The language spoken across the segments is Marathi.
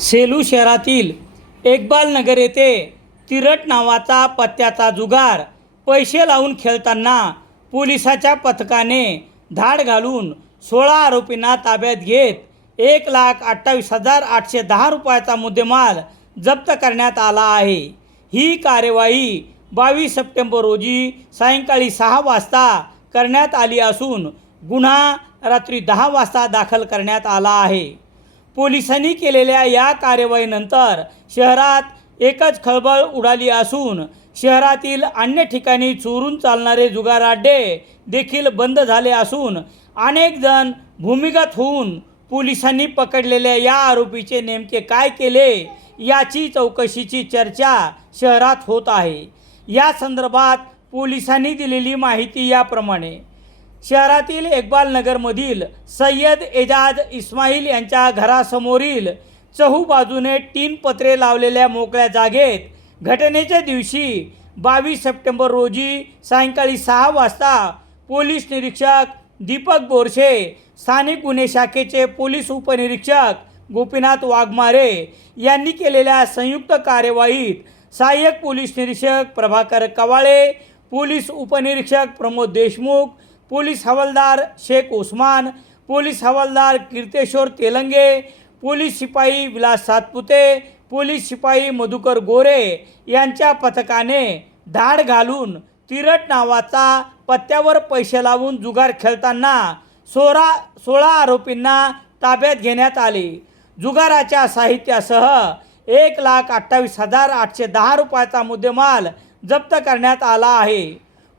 सेलू शहरातील एकबाल नगर येथे तिरट नावाचा पत्त्याचा जुगार पैसे लावून खेळताना पोलिसाच्या पथकाने धाड घालून सोळा आरोपींना ताब्यात घेत एक लाख अठ्ठावीस हजार आठशे दहा रुपयाचा मुद्देमाल जप्त करण्यात आला आहे. ही कार्यवाही बावीस सप्टेंबर रोजी सायंकाळी सहा वाजता करण्यात आली असून गुन्हा रात्री दहा वाजता दाखल करण्यात आला आहे. पोलिसांनी केलेल्या या कारवाईनंतर शहरात एकच खळबळ उडाली असून शहरातील अन्य ठिकाणी चोरून चालणारे जुगार अड्डे देखील बंद झाले असून अनेक जण भूमिगत होऊन पोलिसांनी पकडलेल्या या आरोपीचे नेमके काय केले याची चौकशीची चर्चा शहरात होत आहे. या संदर्भात पोलिसांनी दिलेली माहिती याप्रमाणे. शहरातील इक्बाल नगरमधील सय्यद एजाज इस्माईल यांच्या घरासमोरील चहूबाजूने तीन पत्रे लावलेल्या मोकळ्या जागेत घटनेच्या दिवशी बावीस सप्टेंबर रोजी सायंकाळी सहा वाजता पोलीस निरीक्षक दीपक बोरशे स्थानिक गुन्हे शाखेचे पोलीस उपनिरीक्षक गोपीनाथ वाघमारे यांनी केलेल्या संयुक्त कार्यवाहीत सहाय्यक पोलीस निरीक्षक प्रभाकर कवाळे पोलीस उपनिरीक्षक प्रमोद देशमुख पोलीस हवालदार शेख ओस्मान पोलीस हवालदार कीर्तेश्वर तेलंगे पोलीस शिपाई विलास सातपुते पोलीस शिपाई मधुकर गोरे यांच्या पथकाने धाड घालून तिरट नावाचा पत्त्यावर पैसे लावून जुगार खेळताना सोळा सोळा आरोपींना ताब्यात घेण्यात आले. जुगाराच्या साहित्यासह एक लाख अठ्ठावीस हजार आठशे दहा रुपयाचा मुद्देमाल जप्त करण्यात आला आहे.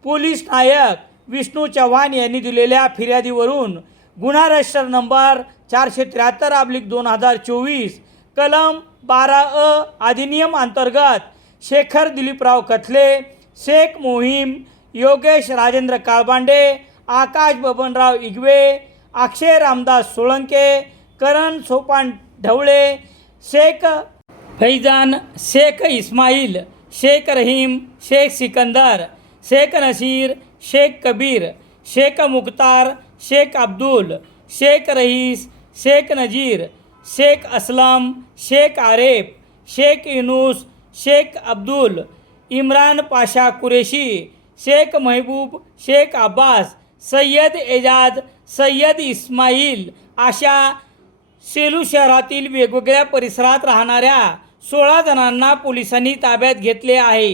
पोलीस नायक विष्णू चव्हाण यांनी दिलेल्या फिर्यादीवरून गुन्हा रजिस्टर नंबर चारशे त्र्याहत्तर अब्लिक दोन हजार चोवीस कलम बारा अ अधिनियम अंतर्गत शेखर दिलीपराव कथले शेख मोहीम योगेश राजेंद्र काळबांडे आकाश बबनराव इगवे अक्षय रामदास सोळंके करण सोपान ढवळे शेख फैजान शेख इस्माईल शेख रहीम शेख सिकंदर शेख नसीर शेख कबीर शेख मुख्तार शेख अब्दुल शेख रईस शेख नजीर शेख असलम शेख आरेफ शेख युनूस शेख अब्दुल इम्रान पाशा कुरेशी शेख महबूब शेख अब्बास सय्यद एजाज सय्यद इस्माईल अशा सेलू शहरातील वेगवेगळ्या परिसरात राहणाऱ्या सोळा जणांना पोलिसांनी ताब्यात घेतले आहे.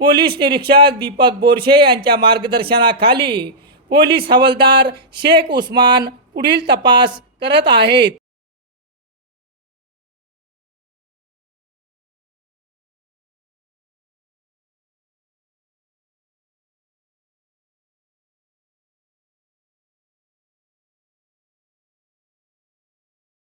पोलीस निरीक्षक दीपक बोरशे यांच्या मार्गदर्शनाखाली पोलीस हवालदार शेख उस्मान पुढील तपास करत आहेत.